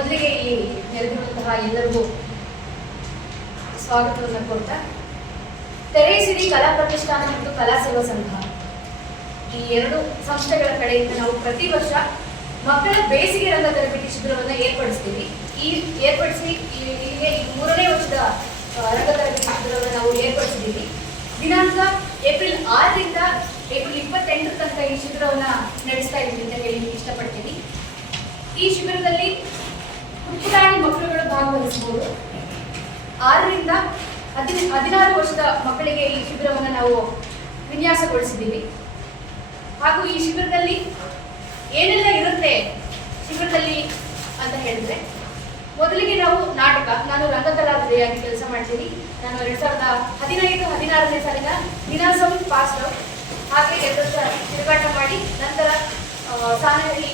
ಮೊದಲಿಗೆ ಇಲ್ಲಿ ನೆರೆದಿರುವಂತಹ ಎಲ್ಲರಿಗೂ ಸ್ವಾಗತವನ್ನು ಕೊಡ್ತಾ ತೆರೆಸಿರಿ ಕಲಾ ಪ್ರತಿಷ್ಠಾನ ಮತ್ತು ಕಲಾ ಸೇವಾ ಸಂಘ. ಈ ಎರಡು ಸಂಸ್ಥೆಗಳ ಕಡೆಯಿಂದ ನಾವು ಪ್ರತಿ ವರ್ಷ ಮಕ್ಕಳ ಬೇಸಿಗೆ ರಂಗ ತರಬೇತಿ ಶಿಬಿರವನ್ನು ಏರ್ಪಡಿಸ್ತೀವಿ. ಈ ಏರ್ಪಡಿಸಿ ಇಲ್ಲಿಗೆ ಈ ಮೂರನೇ ವರ್ಷದ ರಂಗ ತರಬೇತಿ ಶಿಬಿರವನ್ನು ನಾವು ಏರ್ಪಡಿಸಿದ್ದೀವಿ. ದಿನಾಂಕ ಏಪ್ರಿಲ್ ಆರರಿಂದ ಏಪ್ರಿಲ್ ಇಪ್ಪತ್ತೆಂಟರ ತನಕ ಈ ಶಿಬಿರವನ್ನು ನಡೆಸ್ತಾ ಇದ್ದೀವಿ ಅಂತ ಹೇಳಿ ಇಷ್ಟಪಡ್ತೀನಿ. ಈ ಶಿಬಿರದಲ್ಲಿ ಪುಟಾಣಿ ಮಕ್ಕಳುಗಳು ಭಾಗವಹಿಸಬಹುದು. ಆರರಿಂದ ಹದಿನ, ಹದಿನಾರು ವರ್ಷದ ಮಕ್ಕಳಿಗೆ ಈ ಶಿಬಿರವನ್ನು ನಾವು ವಿನ್ಯಾಸಗೊಳಿಸಿದ್ದೀವಿ. ಹಾಗೂ ಈ ಶಿಬಿರದಲ್ಲಿ ಏನೆಲ್ಲ ಇರುತ್ತೆ ಶಿಬಿರದಲ್ಲಿ ಅಂತ ಹೇಳಿದ್ರೆ, ಮೊದಲಿಗೆ ನಾವು ನಾಟಕ, ನಾನು ರಂಗಕಲಾವಿದೆಯಾಗಿ ಕೆಲಸ ಮಾಡ್ತೀನಿ. ನಾನು ಎರಡ್ ಸಾವಿರದ ಹದಿನೈದು, ಹದಿನಾರನೇ ಸಾಲಿನ ದಿನಾಸಂ ಪಾಸ್ ಹಾಗೆ ಎರಡು ವರ್ಷ ತಿರುಗಾಟ ಮಾಡಿ ನಂತರ ಸಾಲಿನಲ್ಲಿ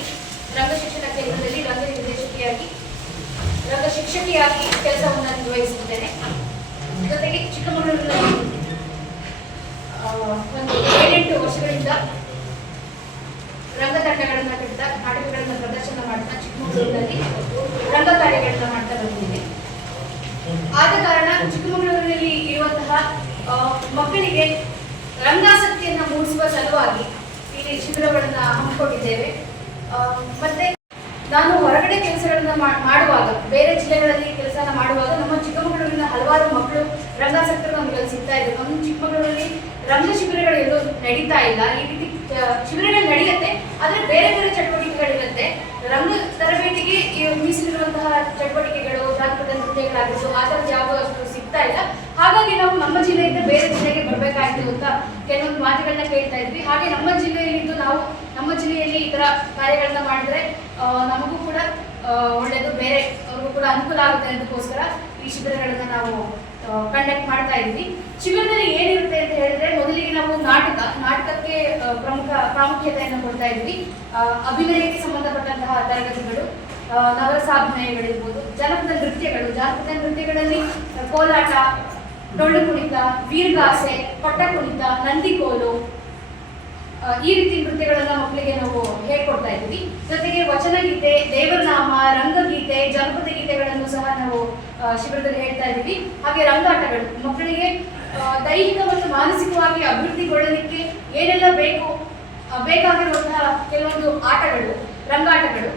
ರಂಗ ಶಿಕ್ಷಣ ಕೇಂದ್ರದಲ್ಲಿ ರಂಗ ನಿರ್ದೇಶಕಿಯಾಗಿ ರಂಗ ಶಿಕ್ಷಕಿಯಾಗಿ ಕೆಲಸವನ್ನು ನಿರ್ವಹಿಸುತ್ತೇನೆ ಜೊತೆಗೆ ಚಿಕ್ಕಮಗಳೂರಿನಲ್ಲಿ ಒಂದು ಏಳೆಂಟು ವರ್ಷಗಳಿಂದ ರಂಗ ತಂಡಗಳನ್ನ ನಾಟಕಗಳನ್ನು ನಾಟಕಗಳನ್ನ ಪ್ರದರ್ಶನ ಮಾಡ್ತಾ ಚಿಕ್ಕಮಗಳೂರಿನಲ್ಲಿ ರಂಗ ಕಾರ್ಯಗಳನ್ನ ಮಾಡ್ತಾ ಬಂದಿದ್ದೇನೆ. ಆದ ಕಾರಣ ಚಿಕ್ಕಮಗಳೂರಿನಲ್ಲಿ ಇರುವಂತಹ ಮಕ್ಕಳಿಗೆ ರಂಗಾಸಕ್ತಿಯನ್ನ ಮೂಡಿಸುವ ಸಲುವಾಗಿ ಇಲ್ಲಿ ಶಿಬಿರಗಳನ್ನು ಹಮ್ಮಿಕೊಂಡಿದ್ದೇವೆ. ಮತ್ತೆ ನಾನು ಹೊರಗಡೆ ಕೆಲಸಗಳನ್ನ ಮಾಡುವಾಗ, ಬೇರೆ ಜಿಲ್ಲೆಗಳಲ್ಲಿ ಕೆಲಸನ ಮಾಡುವಾಗ ನಮ್ಮ ಚಿಕ್ಕಮಗಳೂರಿನ ಹಲವಾರು ಮಕ್ಕಳು ರಂಗಾಸಕ್ತರು ನಮಗೆ ಸಿಗ್ತಾ ಇದ್ರು. ನಮ್ಮ ಚಿಕ್ಕಮಗಳೂರಲ್ಲಿ ರಂಗ ಶಿಬಿರಗಳು ಎಲ್ಲೂ ನಡೀತಾ ಇಲ್ಲ. ಈ ರೀತಿ ಶಿಬಿರಗಳು ನಡೆಯುತ್ತೆ, ಆದರೆ ಬೇರೆ ಬೇರೆ ಚಟುವಟಿಕೆಗಳಿರುತ್ತೆ. ರಂಗ ತರಬೇತಿಗೆ ಮೀಸಲಿರುವಂತಹ ಚಟುವಟಿಕೆಗಳು ಜಾನಪದ ನೃತ್ಯಗಳಾಗಿರ್ಬೋದು, ಆ ಥರದ್ದು ಅಷ್ಟು ಸಿಗ್ತಾ ಇಲ್ಲ. ಹಾಗಾಗಿ ನಾವು ನಮ್ಮ ಜಿಲ್ಲೆಯಿಂದ ಬೇರೆ ಜಿಲ್ಲೆಗೆ ಬರಬೇಕಾಯಿತು ಅಂತ ಕೆಲವೊಂದು ಮಾತುಗಳನ್ನ ಕೇಳ್ತಾ ಇದ್ವಿ. ಹಾಗೆ ನಮ್ಮ ಜಿಲ್ಲೆಯಲ್ಲಿದ್ದು ನಾವು ನಮ್ಮ ಜಿಲ್ಲೆಯಲ್ಲಿ ಈ ತರ ಕಾರ್ಯಗಳನ್ನ ಮಾಡಿದ್ರೆ ನಮಗೂ ಕೂಡ ಒಳ್ಳೆಯದು ಬೇರೆ ಅವ್ರಿಗೂ ಕೂಡ ಅನುಕೂಲ ಆಗುತ್ತೆ ಅನ್ನೋದಕ್ಕೋಸ್ಕರ ಈ ಶಿಬಿರಗಳನ್ನ ನಾವು ಕಂಡಕ್ಟ್ ಮಾಡ್ತಾ ಇದ್ವಿ ಶಿಬಿರದಲ್ಲಿ ಏನಿರುತ್ತೆ ಅಂತ ಹೇಳಿದ್ರೆ, ಮೊದಲಿಗೆ ನಾವು ನಾಟಕ, ನಾಟಕಕ್ಕೆ ಪ್ರಮುಖ ಪ್ರಾಮುಖ್ಯತೆಯನ್ನು ಕೊಡ್ತಾ ಇದ್ವಿ ಅಭಿನಯಕ್ಕೆ ಸಂಬಂಧಪಟ್ಟಂತಹ ತರಗತಿಗಳು ನವರಸಾಭಿನಯಗಳಿರ್ಬೋದು, ಜನಪದ ನೃತ್ಯಗಳು, ಜನಪದ ನೃತ್ಯಗಳಲ್ಲಿ ಕೋಲಾಟ ಡೊಳ್ಳು ಕುಣಿತ ವೀರ್ಗಾಸೆ ಪಟ್ಟ ಕುಣಿತ ನಂದಿಕೋಲು ಈ ರೀತಿ ನೃತ್ಯಗಳನ್ನ ಮಕ್ಕಳಿಗೆ ನಾವು ಹೇಳ್ಕೊಡ್ತಾ ಇದ್ದೀವಿ. ಜೊತೆಗೆ ವಚನಗೀತೆ ದೇವರನಾಮ, ರಂಗಗೀತೆ, ಜನಪದ ಗೀತೆಗಳನ್ನು ಸಹ ನಾವು ಶಿಬಿರದಲ್ಲಿ ಹೇಳ್ತಾ ಇದ್ದೀವಿ. ಹಾಗೆ ರಂಗಾಟಗಳು, ಮಕ್ಕಳಿಗೆ ದೈಹಿಕ ಮತ್ತು ಮಾನಸಿಕವಾಗಿ ಅಭಿವೃದ್ಧಿಗೊಳ್ಳಲಿಕ್ಕೆ ಏನೆಲ್ಲ ಬೇಕು ಬೇಕಾಗಿರುವಂತಹ ಕೆಲವೊಂದು ಆಟಗಳು, ರಂಗಾಟಗಳು,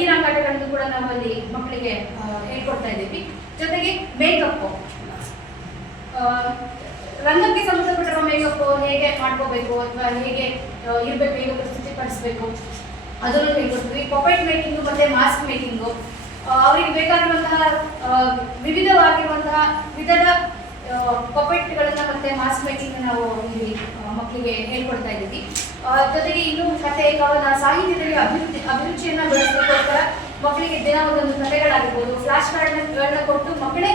ಈ ರಂಗಾಟಗಳನ್ನು ಕೂಡ ನಾವು ಅಲ್ಲಿ ಮಕ್ಕಳಿಗೆ ಹೇಳ್ಕೊಡ್ತಾ ಇದ್ದೀವಿ. ಜೊತೆಗೆ ಮೇಕಪ್ ರಂಗಕ್ಕೆ ಸಂಬಂಧಪಟ್ಟಿರೋ ಮೇಕಪ್ ಹೇಗೆ ಮಾಡ್ಕೋಬೇಕು ಅಥವಾ ಹೇಗೆ ಇರಬೇಕು ಹೇಗೆ ಪ್ರಸ್ತುತಿಪಡಿಸ್ಬೇಕು ಅದನ್ನು ಹೇಳ್ಕೊಡ್ತೀವಿ ಪಪೆಟ್ ಮೇಕಿಂಗು ಮತ್ತೆ ಮಾಸ್ಕ್ ಮೇಕಿಂಗು. ಅವರಿಗೆ ಬೇಕಾಗಿರುವಂತಹ ವಿವಿಧವಾಗಿರುವಂತಹ ವಿಧದ ಪಪೆಟ್ಗಳನ್ನ ಮತ್ತೆ ಮಾಸ್ಕ್ ಮೇಕಿಂಗ್ ನಾವು ಇಲ್ಲಿ ಮಕ್ಕಳಿಗೆ ಹೇಳ್ಕೊಡ್ತಾ ಇದ್ದೀವಿ. ಜೊತೆಗೆ ಇನ್ನು ಕತೆ ಕವನ, ಸಾಹಿತ್ಯದಲ್ಲಿ ಅಭಿವೃದ್ಧಿ, ಅಭಿರುಚಿಯನ್ನ ಬೆಳೆಸೋದಕ್ಕೋಸ್ಕರ ಮಕ್ಕಳಿಗೆ ದಿನ ಒಂದೊಂದು ಕಥೆಗಳಾಗಿರ್ಬೋದು. ಫ್ಲಾಶ್ ಕಾರ್ಡ್ಗಳನ್ನ ಕೊಟ್ಟು ಮಕ್ಕಳೇ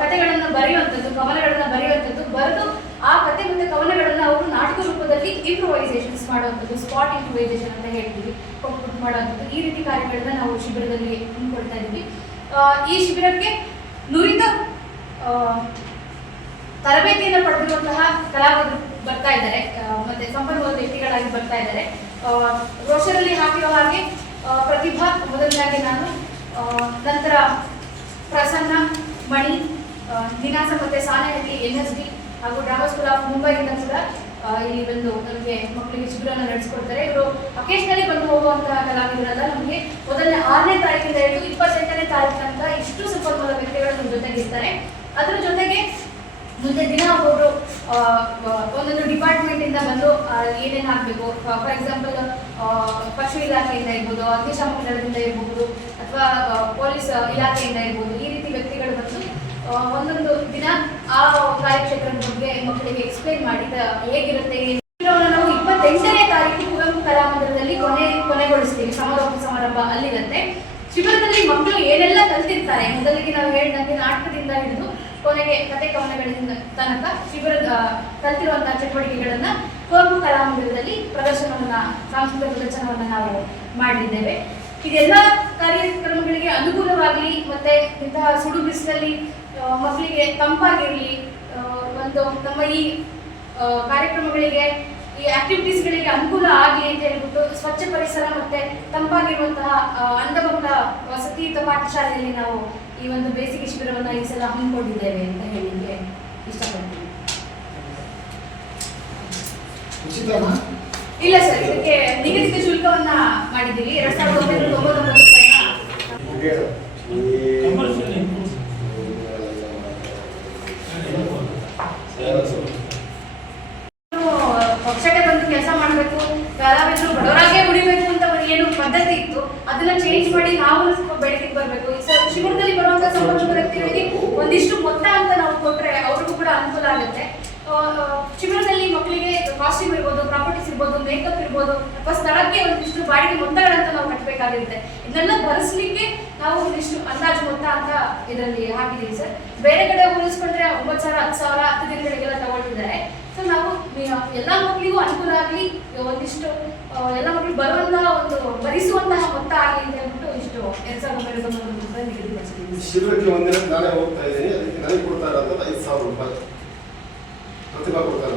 ಕಥೆಗಳನ್ನು ಬರೆಯುವಂಥದ್ದು, ಕವನಗಳನ್ನ ಬರೆಯುವಂಥದ್ದು. ಬರೆದು ಆ ಕತೆ ಮತ್ತೆ ಕವನಗಳನ್ನ ಅವರು ನಾಟಕ ರೂಪದಲ್ಲಿ ಇಂಪ್ರೊವೈಸೇಷನ್ಸ್ ಮಾಡುವಂಥದ್ದು ಸ್ಪಾಟ್ ಇಂಪ್ರೊವೈಸೇಷನ್ ಅಂತ ಹೇಳ್ತೀವಿ ಮಾಡುವಂಥದ್ದು. ಈ ರೀತಿ ಕಾರ್ಯಗಳನ್ನ ನಾವು ಶಿಬಿರದಲ್ಲಿ ಹಮ್ಮಿಕೊಳ್ತಾ ಇದ್ದೀವಿ. ಆ, ಈ ಶಿಬಿರಕ್ಕೆ ನುರಿತ ತರಬೇತಿಯನ್ನು ಪಡೆದಿರುವಂತಹ ಕಲಾವಿದರು ಬರ್ತಾ ಇದ್ದಾರೆ. ಮತ್ತೆ ಸಂಪನ್ಮೂಲ ವ್ಯಕ್ತಿಗಳಾಗಿ ಬರ್ತಾ ಇದ್ದಾರೆ. ರೋಷರಲ್ಲಿ ಹಾಕಿರೋ ಹಾಗೆ ಪ್ರತಿಭಾ ಮೊದಲನಾಗಿ ನಾನು ನಂತರ ಪ್ರಸನ್ನ ಮಣಿ ದಿನಾಸ ಮತ್ತೆ ಸಾನೆಹಳ್ಳಿ ಎನ್ ಎಸ್ ಡಿ ಹಾಗೂ ಡ್ರಾಮಾ ಸ್ಕೂಲ್ ಆಫ್ ಮುಂಬೈಯಿಂದ ಕೂಡ ಇಲ್ಲಿ ಬಂದು ನಮಗೆ ಮಕ್ಕಳಿಗೆ ಶಿಬಿರವನ್ನು ನಡೆಸ್ಕೊಡ್ತಾರೆ. ಇವರು ಅಕೇಶನಲಿ ಬಂದು ಹೋಗುವಂತಹ ಕಲಾವಿದರಲ್ಲ, ನಮಗೆ ಮೊದಲನೇ ಆರನೇ ತಾರೀಕಿಂದ ಹಿಡಿದು ಇಪ್ಪತ್ತೆಂಟನೇ ತಾರೀಕು ತನಕ ಇಷ್ಟು ಸಂಪನ್ಮೂಲ ವ್ಯಕ್ತಿಗಳು ನಮ್ಮ ಜೊತೆಗಿರ್ತಾರೆ ಅದರ ಜೊತೆಗೆ ಮುಂದೆ ದಿನ ಒಬ್ಬರು ಒಂದೊಂದು ಡಿಪಾರ್ಟ್ಮೆಂಟ್ ಇಂದ ಬಂದು ಏನೇನು ಆಗಬೇಕು? ಫಾರ್ ಎಕ್ಸಾಂಪಲ್ ಪಶು ಇಲಾಖೆಯಿಂದ ಇರ್ಬೋದು ಅಗ್ನಿಶಾಮಕ ದಳದಿಂದ ಇರಬಹುದು ಅಥವಾ ಪೊಲೀಸ್ ಇಲಾಖೆಯಿಂದ ಇರ್ಬೋದು, ಈ ರೀತಿ ವ್ಯಕ್ತಿಗಳು ಬಂದು ಒಂದೊಂದು ದಿನ ಆ ಕಾರ್ಯಕ್ಷೇತ್ರದ ಬಗ್ಗೆ ಮಕ್ಕಳಿಗೆ ಎಕ್ಸ್ಪ್ಲೈನ್ ಮಾಡಿ ಹೇಗಿರುತ್ತೆ ನಾವು ಇಪ್ಪತ್ತೆಂಟನೇ ತಾರೀಕು ಕುವೆಂಪು ಕಲಾಮಂದಿರದಲ್ಲಿ ಕೊನೆ ಕೊನೆಗೊಳಿಸ್ತೀವಿ. ಸಮಾರೋಪ ಸಮಾರಂಭ ಅಲ್ಲಿರುತ್ತೆ. ಶಿಬಿರದಲ್ಲಿ ಮಕ್ಕಳು ಏನೆಲ್ಲ ಕಲ್ತಿರ್ತಾರೆ? ಮೊದಲಿಗೆ ನಾವು ಹೇಳಿದಂತೆ ನಾಟಕದಿಂದ ಹಿಡಿದು ಕೊನೆಗೆ ಕತೆ ಕವನಗಳಿಂದ ತನಕ ಶಿಬಿರದ ಕಲ್ತಿರುವಂತಹ ಚಟುವಟಿಕೆಗಳನ್ನ ಕುವೆಂಪು ಕಲಾಮಂದಿರದಲ್ಲಿ ಪ್ರದರ್ಶನವನ್ನ, ಸಾಂಸ್ಕೃತಿಕ ಪ್ರದರ್ಶನವನ್ನ ನಾವು ಮಾಡಿದ್ದೇವೆ. ಇದೆಲ್ಲ ಕಾರ್ಯಕ್ರಮಗಳಿಗೆ ಅನುಕೂಲವಾಗಲಿ ಮತ್ತೆ ಇಂತಹ ಸುಡು ಬಿಸಿಲಲ್ಲಿ ಮಕ್ಕಳಿಗೆ ತಂಪಾಗಿರಲಿ ಒಂದು ನಮ್ಮ ಈ ಕಾರ್ಯಕ್ರಮಗಳಿಗೆ ಈ ಆಕ್ಟಿವಿಟೀಸ್ಗಳಿಗೆ ಅನುಕೂಲ ಆಗಲಿ ಅಂತ ಹೇಳ್ಬಿಟ್ಟು ಸ್ವಚ್ಛ ಪರಿಸರ ಮತ್ತೆ ತಂಪಾಗಿರುವಂತಹ ಅಂಧಭಕ್ತ ವಸತಿಯುತ ಪಾಠಶಾಲೆಯಲ್ಲಿ ನಾವು ಈ ಒಂದು ಬೇಸಿಗೆ ಶಿಬಿರವನ್ನು ಈ ಸಲ ಹಮ್ಮಿಕೊಂಡಿದ್ದೇವೆ ಅಂತ ಹೇಳಲಿಕ್ಕೆ ಇಷ್ಟಪಡ್ತೀನಿ. ಇಲ್ಲ ಸರ್ ಇದಕ್ಕೆ ನಿಗದಿತ ಶುಲ್ಕವನ್ನ ಮಾಡಿದ್ದೀವಿ. ಎರಡ್ ಸಾವಿರದ ಒಂಬೈನೂರ ತೊಂಬತ್ತೊಂಬತ್ತು ರೂಪಾಯಿನ ನಾವು ಪಕ್ಷಕ್ಕೆ ಬಂದು ಕೆಲಸ ಮಾಡಬೇಕು ಕಲಾವಿದರು ಬಡವರಾಗೆ ಉಳಿಬೇಕು ಅಂತ ಒಂದು ಏನು ಪದ್ಧತಿ ಇತ್ತು ಅದನ್ನ ಚೇಂಜ್ ಮಾಡಿ ನಾವು ಸ್ವಲ್ಪ ಬೆಳಕಿಗೆ ಬರಬೇಕು. ಶಿಬಿರದಲ್ಲಿ ಬರುವಂತ ಸಂಪರ್ಕ ವ್ಯಕ್ತಿಗಳಿಗೆ ಒಂದಿಷ್ಟು ಮೊತ್ತ ಅಂತ ನಾವು ಕೊಟ್ರೆ ಅವ್ರಿಗೂ ಕೂಡ ಅನುಕೂಲ ಆಗುತ್ತೆ. ಶಿಬಿರದಲ್ಲಿ ಮಕ್ಕಳಿಗೆ ಕಾಸ್ಟ್ಯೂಮ್ ಇರ್ಬೋದು ಪ್ರಾಪರ್ಟೀಸ್ ಇರ್ಬೋದು ಮೇಕಪ್ ಇರ್ಬೋದು, ಅಥವಾ ಸ್ಥಳಕ್ಕೆ ಒಂದಿಷ್ಟು ಬಾಡಿಗೆ ಮೊತ್ತಗಳಂತ ನಾವು ಕಟ್ಟಬೇಕಾಗಿರುತ್ತೆ ಇದನ್ನೆಲ್ಲ ಭರಿಸ್ಲಿಕ್ಕೆ ನಾವು ಒಂದಿಷ್ಟು ಅಂದಾಜು ಮೊತ್ತ ಅಂತ ಇದರಲ್ಲಿ ಹಾಕಿದ್ದೀವಿ ಸರ್. ಬೇರೆ ಕಡೆ ಹೋಲಿಸ್ಕೊಂಡ್ರೆ ಒಂಬತ್ತು ಸಾವಿರ ಹತ್ತು ಸಾವಿರ ಹತ್ತು ದಿನಗಳಿಗೆಲ್ಲ ತಗೊಳ್ತಿದ್ದಾರೆ. ಸೊ ನಾವು ಎಲ್ಲ ಮಕ್ಕಳಿಗೂ ಅನುಕೂಲ ಆಗಲಿ, ಒಂದಿಷ್ಟು ಎಲ್ಲ ಮಕ್ಕಳು ಬರುವಂತಹ ಒಂದು ಭರಿಸುವಂತಹ ಮೊತ್ತ ಆಗಲಿ ಅಂತ ಹೇಳ್ಬಿಟ್ಟು ಇಷ್ಟು ಎರಡ್ ಸಾವಿರದ ಒಂಬೈನೂರ ರೂಪಾಯಿ ನಿಗದಿಪಡಿಸಿದ್ದೀವಿ ಶಿಬಿರಕ್ಕೆ ಒಂದಿನ ನಾನೇ ಹೋಗ್ತಾ ಇದ್ದೀನಿ, ಅದಕ್ಕೆ ನನಗೆ ಕೊಡ್ತಾ ಇರೋದು ಐದು ಸಾವಿರ ರೂಪಾಯಿ. ಪ್ರತಿಭಾ ಕೊಡ್ತಾ